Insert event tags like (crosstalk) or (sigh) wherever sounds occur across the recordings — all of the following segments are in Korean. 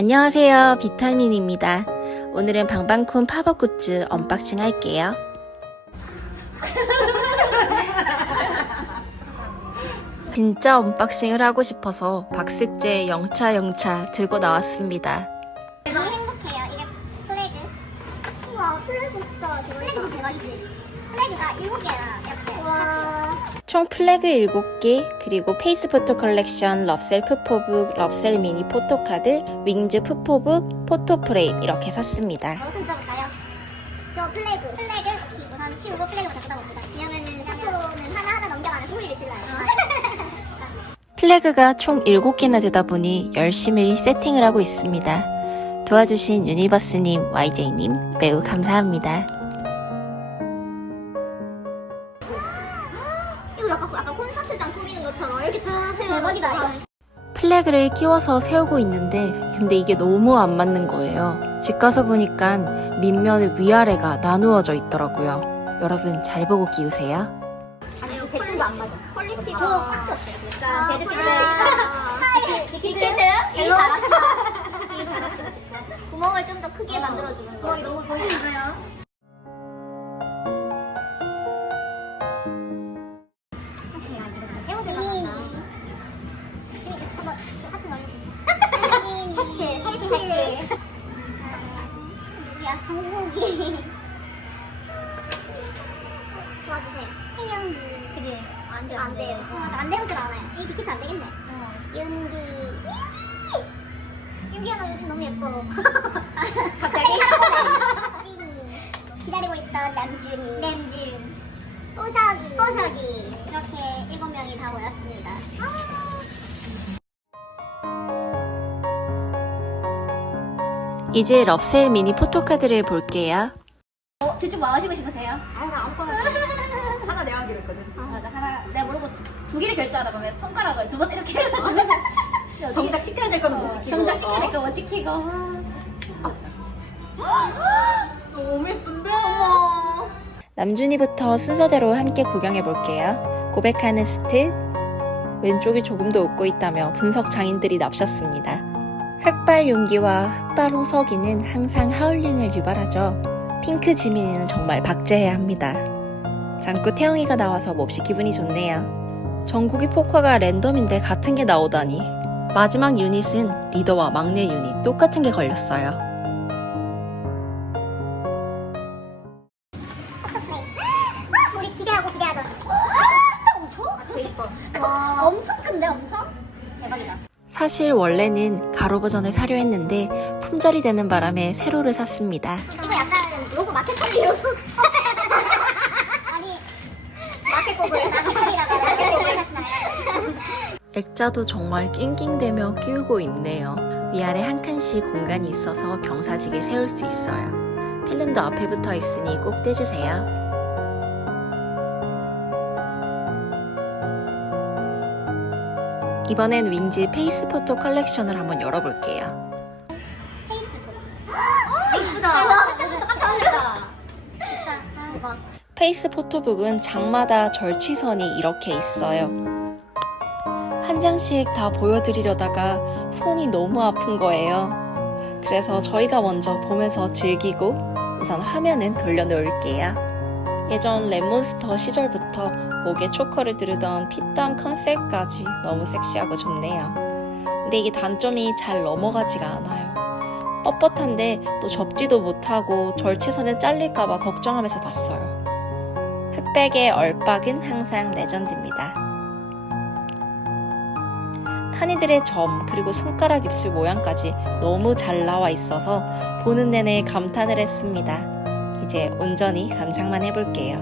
안녕하세요. 비타민입니다. 오늘은 방방콘 팝업 굿즈 언박싱 할게요. 진짜 언박싱을 하고 싶어서 박스째 영차 영차 들고 나왔습니다. 총 플래그 7개, 그리고 페이스 포토 컬렉션, 럽셀 푸포북, 럽셀 미니 포토카드, 윙즈 푸포북, 포토 프레임 이렇게 샀습니다. 저 플래그. 플래그 우선 치우고 플래그부터 써봅니다. 왜냐면은 포토는 하나하나 넘겨가면 소리를 질러요. (laughs) 플래그가 총 7개나 되다 보니 열심히 세팅을 하고 있습니다. 도와주신 유니버스님, YJ님 매우 감사합니다. 약간, 약간 콘서트장 꾸미는 것처럼 이렇게 다 세워. 대박이다, 이거. 플래그를 끼워서 세우고 있는데 근데 이게 너무 안 맞는 거예요. 집 가서 보니까 밑면 위아래가 나누어져 있더라고요. 여러분 잘 보고 끼우세요. 아니, 이거 대충도 안 맞아. 퀄리티가. 저딱 줬어요. 일단, 빅히트. 일 잘하시 안 되질 않아요. 이 빅히트 안 되겠네. 윤기. 윤기! 윤기야, 너 요즘 너무 예뻐. (laughs) 갑자기? 찐이. 기다리고 있던 남준이. 남준. 호석이. 호석이. 이렇게 일곱 명이 다 모였습니다. 이제 럽셀 미니 포토카드를 볼게요. 어, 둘중 뭐 하시고 싶으세요? 아, 나 아무거나 하나 내가 하기로 했거든. 아, 맞아. 하나, 내가 모르고 두 개를 결제하다 보면 손가락을 두 번 이렇게 해가지고. 정작 시켜야 될 거는 못 시키고. 정작 시켜야 될 거못 시키고. 너무 예쁜데? 어머. 남준이부터 순서대로 함께 구경해 볼게요. 고백하는 스틸. 왼쪽이 조금 더 웃고 있다며 분석 장인들이 납셨습니다. 흑발 용기와 흑발 호석이는 항상 하울링을 유발하죠. 핑크 지민이는 정말 박제해야 합니다. 장구 태영이가 나와서 몹시 기분이 좋네요. 전국이 포커가 랜덤인데 같은 게 나오다니. 마지막 유닛은 리더와 막내 유닛 똑같은 게 걸렸어요. 되게 예뻐. 와, 엄청 큰데, 엄청? 대박이다. 사실 원래는 가로 버전을 사려 했는데 품절이 되는 바람에 세로를 샀습니다. 이거 약간 로고 마켓 컬리 로고. 아니, 마켓 고글. 마켓 컬리라고 마켓 고글 하시나요? (laughs) 액자도 정말 낑낑대며 끼우고 있네요. 위아래 한 칸씩 공간이 있어서 경사지게 세울 수 있어요. 필름도 앞에 붙어 있으니 꼭 떼주세요. 이번엔 윙즈 페이스 포토 컬렉션을 한번 열어볼게요. 대박. 페이스 포토북은 장마다 절치선이 이렇게 있어요. 한 장씩 다 보여드리려다가 손이 너무 아픈 거예요. 그래서 저희가 먼저 보면서 즐기고 우선 화면은 돌려놓을게요. 예전 랩몬스터 시절부터 목에 초커를 두르던 핏땀 컨셉까지 너무 섹시하고 좋네요. 근데 이게 단점이 잘 넘어가지가 않아요. 뻣뻣한데 또 접지도 못하고 절치선에 잘릴까봐 걱정하면서 봤어요. 흑백의 얼박은 항상 레전드입니다. 타니들의 점 그리고 손가락 입술 모양까지 너무 잘 나와 있어서 보는 내내 감탄을 했습니다. 이제 온전히 감상만 해볼게요.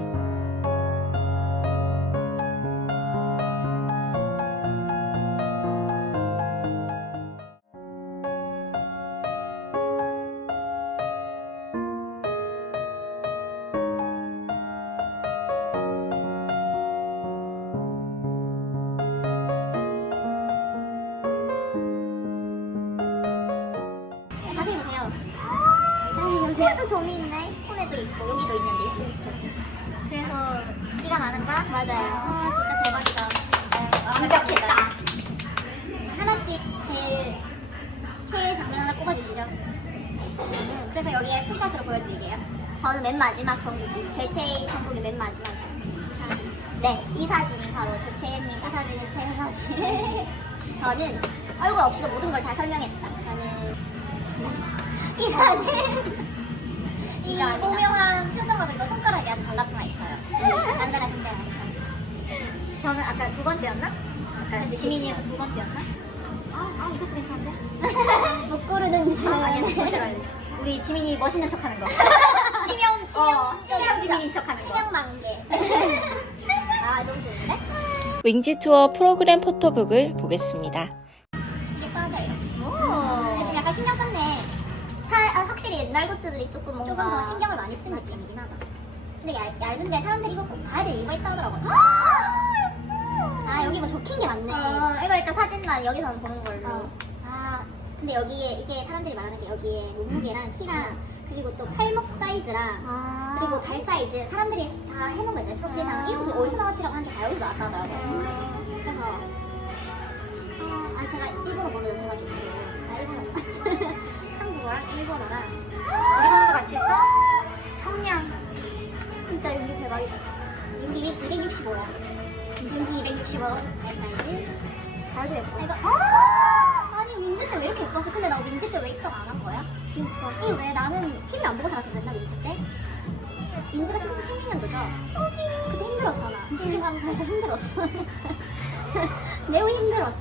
자세히 보세요. 자세히 보세요. 점이 있고 여기도 있는데 입술밑에. 그래서 기가 많은가? 맞아요. 아 진짜 대박이다. 완벽했다. 하나씩 제일 최애 장면 하나 꼽아주세요. 그래서 여기에 풀샷으로 보여드릴게요. 저는 맨 마지막 전국이, 제 최애 전국이 맨 마지막. 자, 네, 이 사진이 바로 제 최애입니다. 이 사진은 최애 사진. 저는 얼굴 없이도 모든 걸 다 설명했다. 저는 이 사진. 이 오묘한 표정을 그리고 손가락이 아주 잘 나타나 있어요. 이 단단한 손가락. 저는 아까 두 번째였나? 아까 지민이에서 두 번째였나? 아, 아 이것도 괜찮은데? (laughs) 못 고르는 중. 아, 아니야, 두 번째로 할래. 우리 지민이 멋있는 척 하는 거. (laughs) 치명, 치명, 치명 지민인 척 하는 거. 치명 만개. (laughs) 아, 너무 좋은데? 윙지 투어 프로그램 포토북을 보겠습니다. 굿즈들이 조금 뭔가 조금 더 신경을 많이 쓴 느낌이긴 하다. 근데 얇, 얇은데 사람들이 이거 꼭 봐야 돼 이거 있다 하더라고요. 아 여기 뭐 적힌 게 많네. 이거 일단 사진만 여기서 보는 걸로. 아 근데 여기에 이게 사람들이 말하는 게 여기에 몸무게랑 키랑 그리고 또 팔목 사이즈랑 그리고 발 사이즈 사람들이 다 해놓은 거 있잖아요 프로필상 이런 게 어디서 나왔지라고 하는 게 다 여기서 나왔다 하더라고요. 그래서 아, 아 제가 일본어 보면서 해가지고 아 일본어 265야 윤기 265 사이즈? 잘도 예뻐 이거 어! 아니 윈즈 때왜 이렇게 예뻤어? 근데 나 윈즈 때왜 입덕 안 한 거야? 진짜. 이 왜 나는 TV를 안 보고 살았어 맨날 윈즈 때? 윈즈가 16년도죠? 그때 힘들었어 나. 신경감사에서 힘들었어. (laughs) 매우 힘들었어.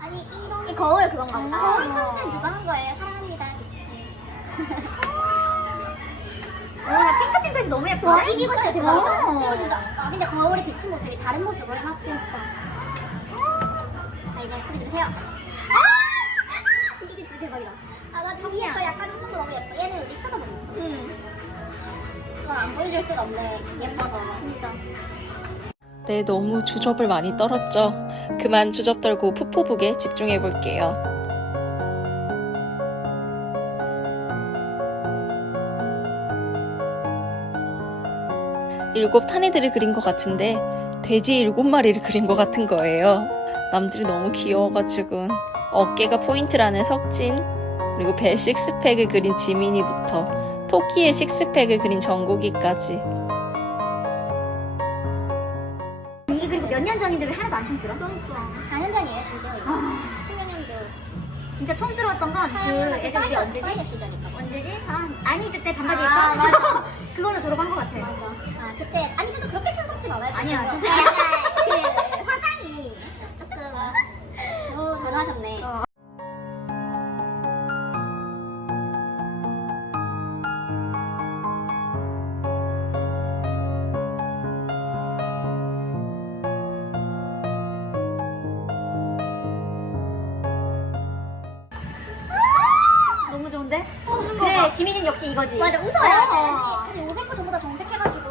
아니 이런 이 거울 그건가 보다. 거울 컨셉 누가 한 거예요? 사랑합니다 (laughs) 와 핑크핑크해서 너무 예뻐 와 이거 진짜 대박이다. 이거 진짜. 아 근데 거울에 비친 모습이 다른 모습으로 진짜 자 이제 소리 주세요. 아! (laughs) 이게 진짜 대박이다. 아 나 저기 이거 약간 웃는 거 너무 예뻐. 얘는 우리 쳐다보고 있어. 응. 이걸 안 보여줄 수가 없네. 예뻐서. 진짜. 네, 너무 주접을 많이 떨었죠. 그만 주접 떨고 푸포북에 집중해 볼게요. 일곱 탄이들을 그린 것 같은데 돼지 일곱 마리를 그린 것 같은 거예요. 남들이 너무 귀여워가지고 어깨가 포인트라는 석진 그리고 배 식스팩을 그린 지민이부터 토끼의 식스팩을 그린 정국이까지 이게 그리고 몇 년 전인데 왜 하나도 안 촌스러워? 그러니까 4년 전이에요 심지어 아, 10년도 진짜 촌스러웠던 건그 애들이 언제지? 시절인가 언제지? 아, 아니즈 때 반바지 아, 입고? 맞아. (laughs) 그걸로 졸업한 것 같아. 맞아. 아 그때 아니즈도 그렇게 촌스럽진 않아요? 아니야, 촌스러워. 그 그래 지민이는 역시 이거지. 맞아 웃어요. 근데 요새 거 전부 다 정색해가지고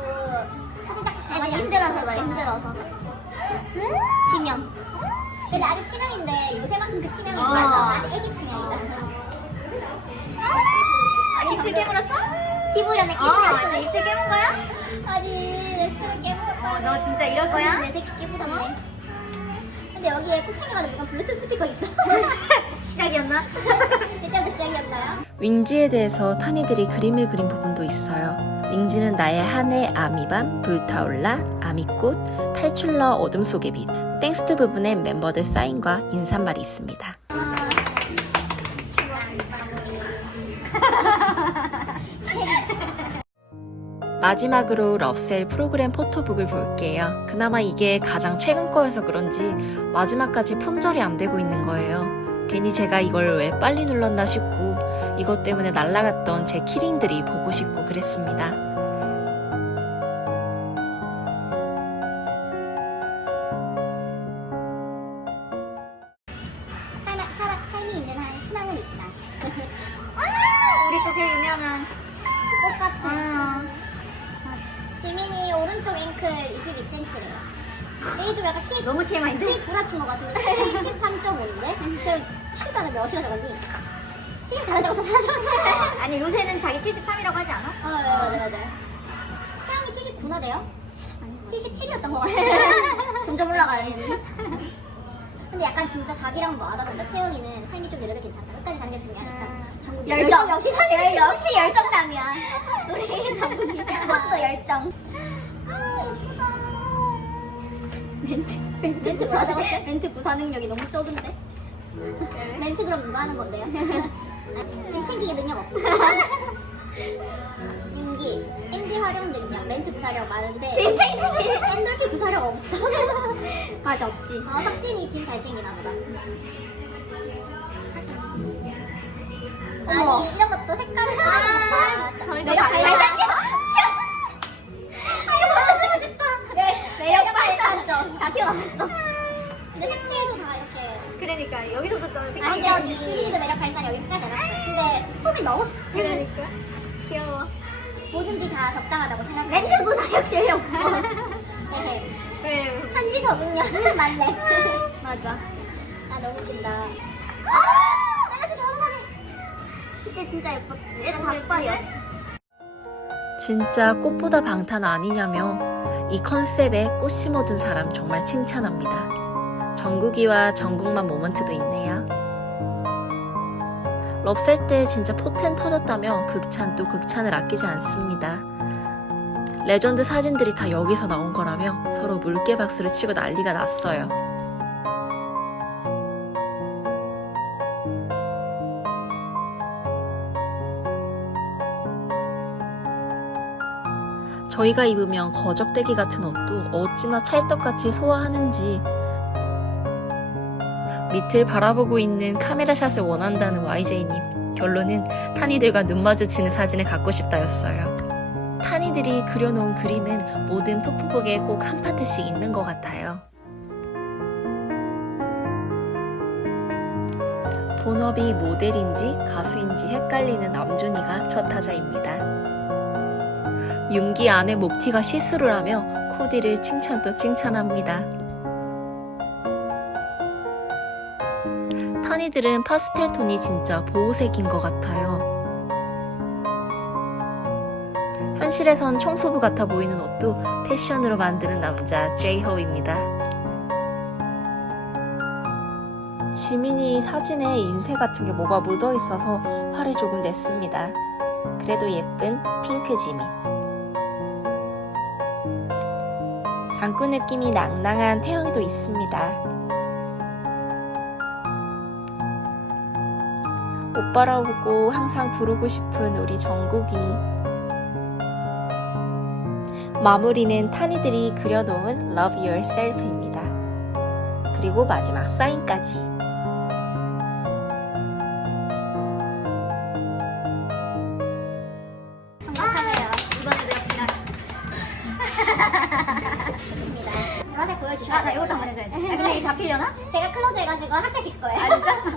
사진 찍기 많이 힘들어서 나 힘들어서. 치명. 근데 아직 치명인데 요새만큼 그 치명이 어. 맞아. 아직 애기 치명이다. 아니, 입술 깨물었어? 기부려네 어, 기부렸어. 이제 입술 깨문 거야? 아니 예술을 깨물었다. 어, 너 진짜 이럴 거야? 내 새끼 끼부렸네. 근데 여기에 코칭이만에 누가 블루투스 스피커 있어. (laughs) 시작이었나? (laughs) 이때부터 시작이었나요? 윙지에 대해서 탄이들이 그림을 그린 부분도 있어요. 윙지는 나의 한해 아미밤, 불타올라, 아미꽃, 탈출러 어둠 속의 빛, 땡스트 부분엔 멤버들 사인과 인사말이 있습니다. 마지막으로 럽셀 프로그램 포토북을 볼게요. 그나마 이게 가장 최근 거여서 그런지 마지막까지 품절이 안 되고 있는 거예요. 괜히 제가 이걸 왜 빨리 눌렀나 싶고 이것 때문에 날라갔던 제 키링들이 보고 싶고 그랬습니다. 오른쪽 앵클 22cm래요. 이게 좀 약간 키, 너무 TMI인데? 키 구라친 것 같은데 73.5인데? 그 키가 몇이나 적었니? 74나 적었어, 다 적었어. 아니, 요새는 자기 73이라고 하지 않아? 어, 맞아, 맞아. 태영이 79나 돼요? 77이었던 것 같아. (laughs) 점점 올라가요. 근데 약간 진짜 자기랑 뭐 하다보니까 태영이는 삶이 좀 내려도 괜찮다. 끝까지 가는 게 중요하니까. 정국이 열정 역시 열, 역시 열정남이야 (laughs) 우리 장군이 모두도 열정 멘트 멘트 부사 멘트 부사 능력이 너무 적은데? 멘트 그럼 누가 하는 건데요? 아, 짐 챙기기 능력 없어. 윤기 MD 활용 능력 멘트 부사력 많은데. 짐 챙기기 엔돌피 부사력 없어. 맞아 없지. 어 석진이 짐잘 챙기나 보다. 아니 이런 것도 색깔을 아, 매력 발산력 아 다 튀어나왔어 근데 색칠도 다 이렇게 그러니까 여기서도 또 아니 생각이 근데 언니 친구도 매력 발산 여기까지 해놨어. 근데 손에 넣었어 그러니까. 귀여워. 뭐든지 다 적당하다고 생각해. 멘트 부사력 재미없어. 헤헤. 그래. 한지 적응력 맞네 맞아. 아 너무 웃긴다. 아! 내가 진짜 좋아하는 사진 그때 진짜 예뻤지. 애들 다 닭발이었어. 진짜 꽃보다 방탄 아니냐며 이 컨셉에 꽃 심어둔 사람 정말 칭찬합니다. 정국이와 정국만 모먼트도 있네요. 럽살 때 진짜 포텐 터졌다며 극찬 또 극찬을 아끼지 않습니다. 레전드 사진들이 다 여기서 나온 거라며 서로 물개 박수를 치고 난리가 났어요. 저희가 입으면 거적대기 같은 옷도 어찌나 찰떡같이 소화하는지 밑을 바라보고 있는 카메라 샷을 원한다는 YJ님 결론은 타니들과 눈 마주치는 사진을 갖고 싶다였어요. 타니들이 그려놓은 그림은 모든 푸푸북에 꼭 한 파트씩 있는 것 같아요. 본업이 모델인지 가수인지 헷갈리는 남준이가 첫 타자입니다. 윤기 안에 목티가 시스루라며 코디를 칭찬 또 칭찬합니다. 타니들은 파스텔 톤이 진짜 보호색인 것 같아요. 현실에선 청소부 같아 보이는 옷도 패션으로 만드는 남자 제이호입니다. 지민이 사진에 인쇄 같은 게 뭐가 묻어 있어서 화를 조금 냈습니다. 그래도 예쁜 핑크 지민. 장구 느낌이 낭낭한 태영이도 있습니다. 오빠라고 항상 부르고 싶은 우리 정국이. 마무리는 타니들이 그려놓은 Love Yourself입니다. 그리고 마지막 사인까지. 잡히려나? 제가 클로즈 해가지고 학교식 거예요 (laughs)